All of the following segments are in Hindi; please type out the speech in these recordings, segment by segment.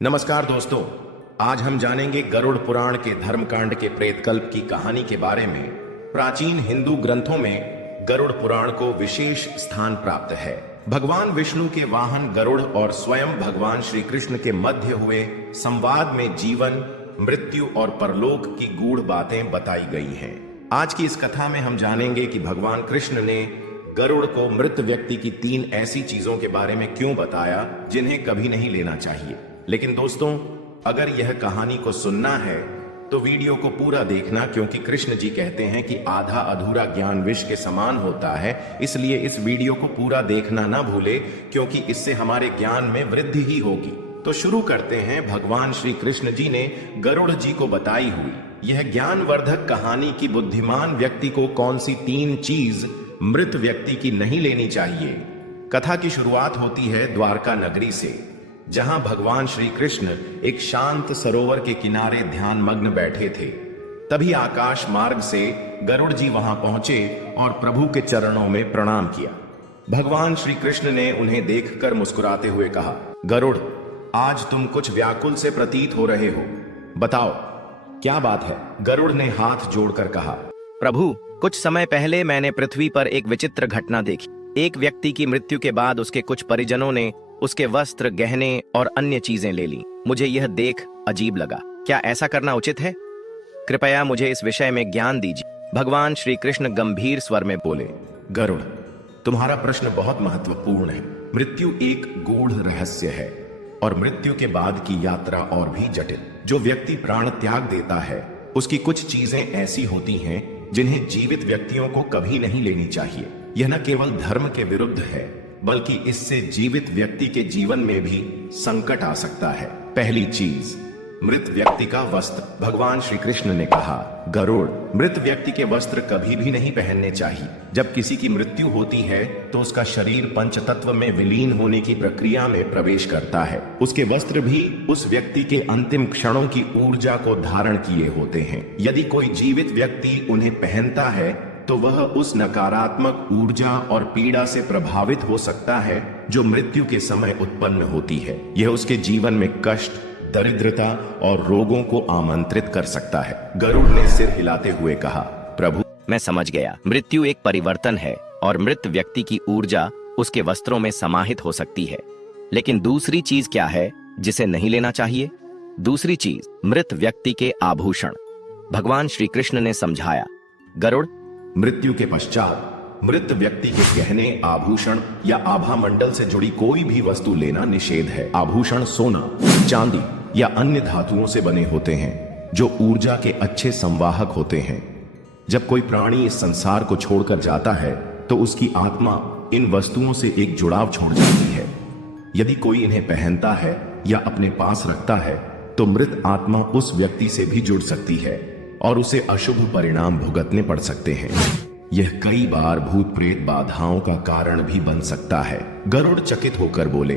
नमस्कार दोस्तों। आज हम जानेंगे गरुड़ पुराण के धर्मकांड के प्रेतकल्प की कहानी के बारे में। प्राचीन हिंदू ग्रंथों में गरुड़ पुराण को विशेष स्थान प्राप्त है। भगवान विष्णु के वाहन गरुड़ और स्वयं भगवान श्री कृष्ण के मध्य हुए संवाद में जीवन, मृत्यु और परलोक की गूढ़ बातें बताई गई हैं। आज की इस कथा में हम जानेंगे कि भगवान कृष्ण ने गरुड़ को मृत व्यक्ति की 3 ऐसी चीजों के बारे में क्यों बताया जिन्हें कभी नहीं लेना चाहिए। लेकिन दोस्तों, अगर यह कहानी को सुनना है तो वीडियो को पूरा देखना, क्योंकि कृष्ण जी कहते हैं कि आधा अधूरा ज्ञान विष के समान होता है। इसलिए इस वीडियो को पूरा देखना ना भूले, क्योंकि इससे हमारे ज्ञान में वृद्धि ही होगी। तो शुरू करते हैं। भगवान श्री कृष्ण जी ने गरुड़ जी को बताई हुई यह ज्ञानवर्धक कहानी की बुद्धिमान व्यक्ति को कौन सी 3 चीज मृत व्यक्ति की नहीं लेनी चाहिए। कथा की शुरुआत होती है द्वारका नगरी से, जहां भगवान श्री कृष्ण एक शांत सरोवर के किनारे ध्यान मग्न बैठे थे। तभी आकाश मार्ग से गरुड़ जी वहां पहुंचे और प्रभु के चरणों में प्रणाम किया। भगवान श्री कृष्ण ने उन्हें देखकर मुस्कुराते हुए कहा, गरुड़, आज तुम कुछ व्याकुल से प्रतीत हो रहे हो, बताओ क्या बात है। गरुड़ ने हाथ जोड़कर कहा, प्रभु, कुछ समय पहले मैंने पृथ्वी पर एक विचित्र घटना देखी। एक व्यक्ति की मृत्यु के बाद उसके कुछ परिजनों ने उसके वस्त्र, गहने और अन्य चीजें ले ली। मुझे यह देख अजीब लगा। क्या ऐसा करना उचित है? कृपया मुझे इस विषय में ज्ञान दीजिए। भगवान श्री कृष्ण गंभीर स्वर में बोले, गरुड़, तुम्हारा प्रश्न बहुत महत्वपूर्ण है। मृत्यु एक गूढ़ रहस्य है और मृत्यु के बाद की यात्रा और भी जटिल। जो व्यक्ति प्राण त्याग देता है उसकी कुछ चीजें ऐसी होती हैं जिन्हें जीवित व्यक्तियों को कभी नहीं लेनी चाहिए। यह न केवल धर्म के विरुद्ध है, बल्कि इससे जीवित व्यक्ति के जीवन में भी संकट आ सकता है। पहली चीज, मृत व्यक्ति का वस्त्र। भगवान श्री कृष्ण ने कहा, गरुड़, मृत व्यक्ति के वस्त्र कभी भी नहीं पहनने चाहिए। जब किसी की मृत्यु होती है तो उसका शरीर पंचतत्व में विलीन होने की प्रक्रिया में प्रवेश करता है। उसके वस्त्र भी उस व्यक्ति के अंतिम क्षणों की ऊर्जा को धारण किए होते हैं। यदि कोई जीवित व्यक्ति उन्हें पहनता है तो वह उस नकारात्मक ऊर्जा और पीड़ा से प्रभावित हो सकता है जो मृत्यु के समय उत्पन्न होती है। यह उसके जीवन में कष्ट, दरिद्रता और रोगों को आमंत्रित कर सकता है। गरुड़ ने सिर हिलाते हुए कहा, प्रभु, मैं समझ गया। मृत्यु एक परिवर्तन है और मृत व्यक्ति की ऊर्जा उसके वस्त्रों में समाहित हो सकती है। लेकिन दूसरी चीज क्या है जिसे नहीं लेना चाहिए? दूसरी चीज, मृत व्यक्ति के आभूषण। भगवान श्री कृष्ण ने समझाया, गरुड़, मृत्यु के पश्चात मृत व्यक्ति के गहने, आभूषण या आभा मंडल से जुड़ी कोई भी वस्तु लेना निषेध है। आभूषण सोना, चांदी या अन्य धातुओं से बने होते हैं जो ऊर्जा के अच्छे संवाहक होते हैं। जब कोई प्राणी इस संसार को छोड़कर जाता है तो उसकी आत्मा इन वस्तुओं से एक जुड़ाव छोड़ जाती है। यदि कोई इन्हें पहनता है या अपने पास रखता है तो मृत आत्मा उस व्यक्ति से भी जुड़ सकती है और उसे अशुभ परिणाम भुगतने पड़ सकते हैं। यह कई बार भूत प्रेत बाधाओं का कारण भी बन सकता है। गरुड़ चकित होकर बोले,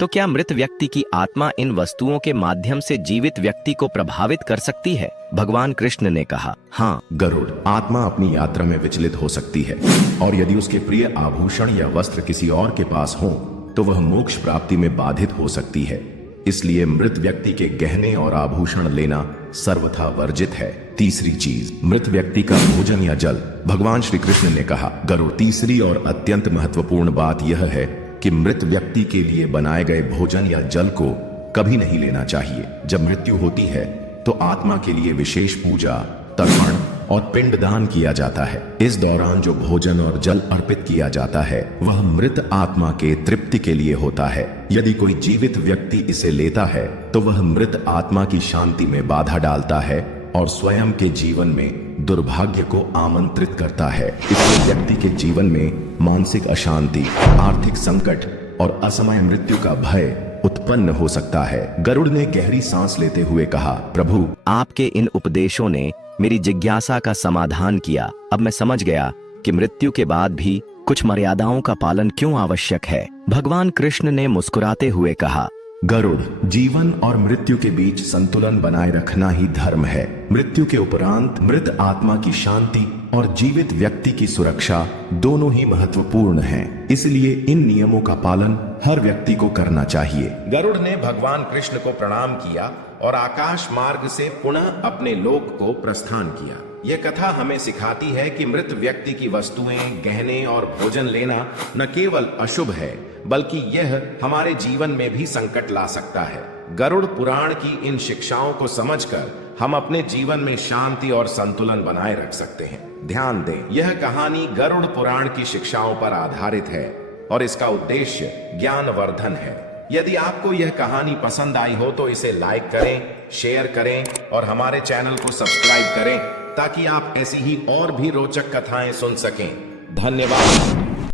तो क्या मृत व्यक्ति की आत्मा इन वस्तुओं के माध्यम से जीवित व्यक्ति को प्रभावित कर सकती है? भगवान कृष्ण ने कहा, हाँ गरुड़, आत्मा अपनी यात्रा में विचलित हो सकती है और यदि उसके प्रिय आभूषण या वस्त्र किसी और के पास हो तो वह मोक्ष प्राप्ति में बाधित हो सकती है। इसलिए मृत व्यक्ति के गहने और आभूषण लेना सर्वथा वर्जित है। तीसरी चीज, मृत व्यक्ति का भोजन या जल। भगवान श्री कृष्ण ने कहा, गरुड़, तीसरी और अत्यंत महत्वपूर्ण बात यह है कि मृत व्यक्ति के लिए बनाए गए भोजन या जल को कभी नहीं लेना चाहिए। जब मृत्यु होती है तो आत्मा के लिए विशेष पूजा, तर्पण और पिंडदान किया जाता है। इस दौरान जो भोजन और जल अर्पित किया जाता है वह मृत आत्मा के तृप्ति के लिए होता है। यदि कोई जीवित व्यक्ति इसे लेता है तो वह मृत आत्मा की शांति में बाधा डालता है और स्वयं के जीवन में दुर्भाग्य को आमंत्रित करता है। इससे व्यक्ति के जीवन में मानसिक अशांति, आर्थिक संकट और असमय मृत्यु का भय उत्पन्न हो सकता है। गरुड़ ने गहरी सांस लेते हुए कहा, प्रभु, आपके इन उपदेशों ने मेरी जिज्ञासा का समाधान किया। अब मैं समझ गया कि मृत्यु के बाद भी कुछ मर्यादाओं का पालन क्यों आवश्यक है। भगवान कृष्ण ने मुस्कुराते हुए कहा, गरुड़, जीवन और मृत्यु के बीच संतुलन बनाए रखना ही धर्म है। मृत्यु के उपरांत मृत आत्मा की शांति और जीवित व्यक्ति की सुरक्षा दोनों ही महत्वपूर्ण हैं। इसलिए इन नियमों का पालन हर व्यक्ति को करना चाहिए। गरुड़ ने भगवान कृष्ण को प्रणाम किया और आकाश मार्ग से पुनः अपने लोक को प्रस्थान किया। यह कथा हमें सिखाती है कि मृत व्यक्ति की वस्तुएं, गहने और भोजन लेना न केवल अशुभ है, बल्कि यह हमारे जीवन में भी संकट ला सकता है। गरुड़ पुराण की इन शिक्षाओं को समझकर हम अपने जीवन में शांति और संतुलन बनाए रख सकते हैं। ध्यान दें, यह कहानी गरुड़ पुराण की शिक्षाओं पर आधारित है और इसका उद्देश्य ज्ञानवर्धन है। यदि आपको यह कहानी पसंद आई हो तो इसे लाइक करें, शेयर करें और हमारे चैनल को सब्सक्राइब करें ताकि आप ऐसी ही और भी रोचक कथाएं सुन सकें। धन्यवाद।